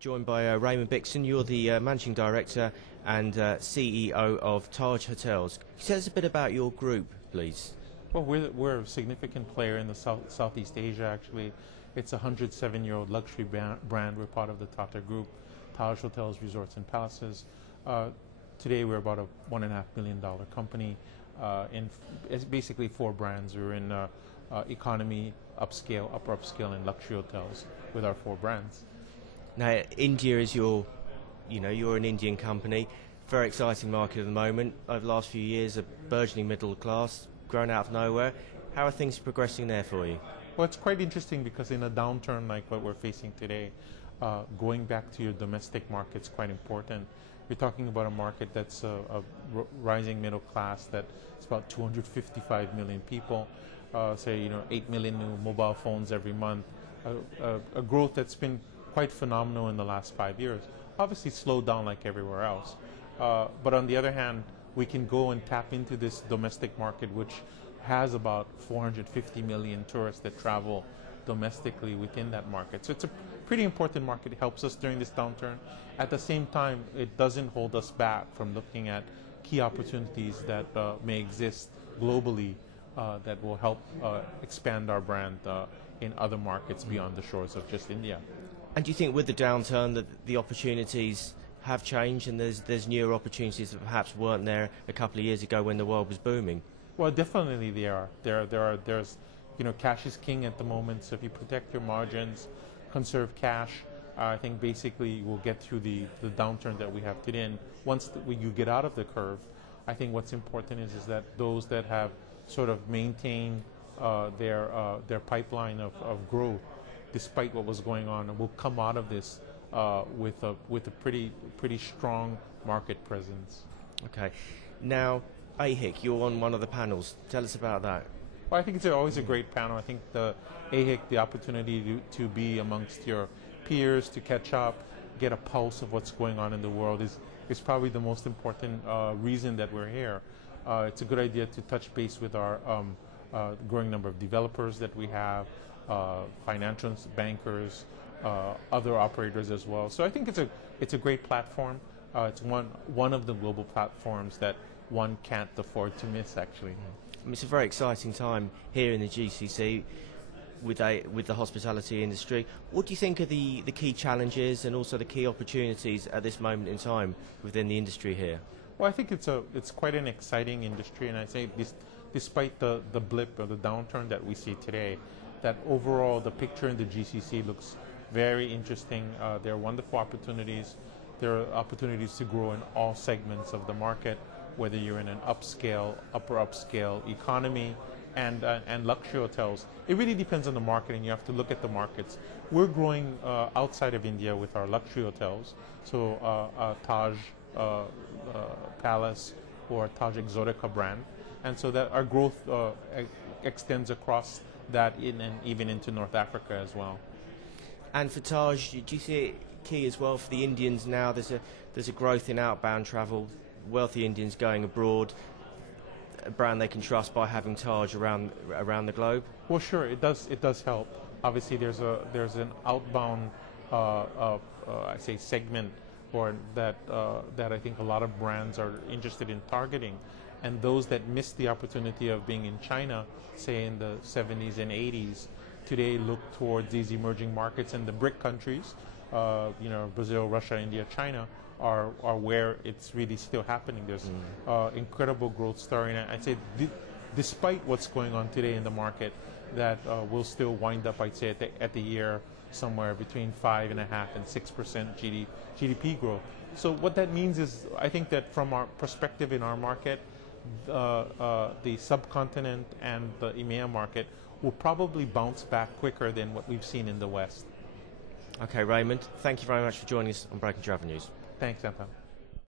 Joined by Raymond Bickson. You're the Managing Director and CEO of Taj Hotels. Can you tell us a bit about your group, please? Well, we're a significant player in the Southeast Asia, actually. It's a 107-year-old luxury brand. We're part of the Tata group, Taj Hotels, Resorts and Palaces. Today we're about a $1.5 billion company. It's basically four brands. We're in economy, upscale, upper upscale, and luxury hotels with our four brands. Now, India is you're an Indian company. Very exciting market at the moment. Over the last few years, a burgeoning middle class, grown out of nowhere. How are things progressing there for you? Well, it's quite interesting because in a downturn like what we're facing today, going back to your domestic market is quite important. We're talking about a market that's a rising middle class that's about 255 million people, 8 million new mobile phones every month, a growth that's been quite phenomenal in the last 5 years. Obviously slowed down like everywhere else. But on the other hand, we can go and tap into this domestic market, which has about 450 million tourists that travel domestically within that market. So it's a pretty important market. It helps us during this downturn. At the same time, it doesn't hold us back from looking at key opportunities that may exist globally that will help expand our brand in other markets beyond the shores of just India. And do you think with the downturn that the opportunities have changed and there's newer opportunities that perhaps weren't there a couple of years ago when the world was booming? Well, definitely they are. There's cash is king at the moment. So if you protect your margins, conserve cash, I think basically we'll get through the downturn that we have today. And once you get out of the curve, I think what's important is that those that have sort of maintained their pipeline of growth, despite what was going on, and will come out of this with a pretty strong market presence. Okay. Now, AHIC, you're on one of the panels. Tell us about that. Well, I think it's always a great panel. I think the AHIC, the opportunity to be amongst your peers, to catch up, get a pulse of what's going on in the world is probably the most important reason that we're here. It's a good idea to touch base with our growing number of developers that we have, financial bankers, other operators as well. So I think it's a great platform. It's one of the global platforms that one can't afford to miss, actually. I mean, it's a very exciting time here in the GCC with the hospitality industry. What do you think are the key challenges and also the key opportunities at this moment in time within the industry here? Well, I think it's quite an exciting industry, and I say despite the blip or the downturn that we see today, that overall the picture in the GCC looks very interesting. There are wonderful opportunities. There are opportunities to grow in all segments of the market, whether you're in an upscale, upper upscale, economy, and luxury hotels. It really depends on the market, and you have to look at the markets. We're growing outside of India with our luxury hotels, so Taj Palace or Taj Exotica brand, and so that our growth extends across that and even into North Africa as well. And for Taj, do you see it key as well for the Indians now? There's a growth in outbound travel, wealthy Indians going abroad, a brand they can trust by having Taj around the globe? Well, sure, it does help. Obviously, there's an outbound segment or that I think a lot of brands are interested in targeting, and those that missed the opportunity of being in China, say in the 70s and 80s, today look towards these emerging markets, and the BRIC countries, Brazil, Russia, India, China, are where it's really still happening. There's incredible growth story, and I'd say despite what's going on today in the market, that will still wind up, I'd say, at the year somewhere between 5.5% and 6% GDP growth. So what that means is, I think that from our perspective in our market, the subcontinent and the EMEA market will probably bounce back quicker than what we've seen in the West. Okay, Raymond, thank you very much for joining us on Breaking Travel News. Thanks, Tata.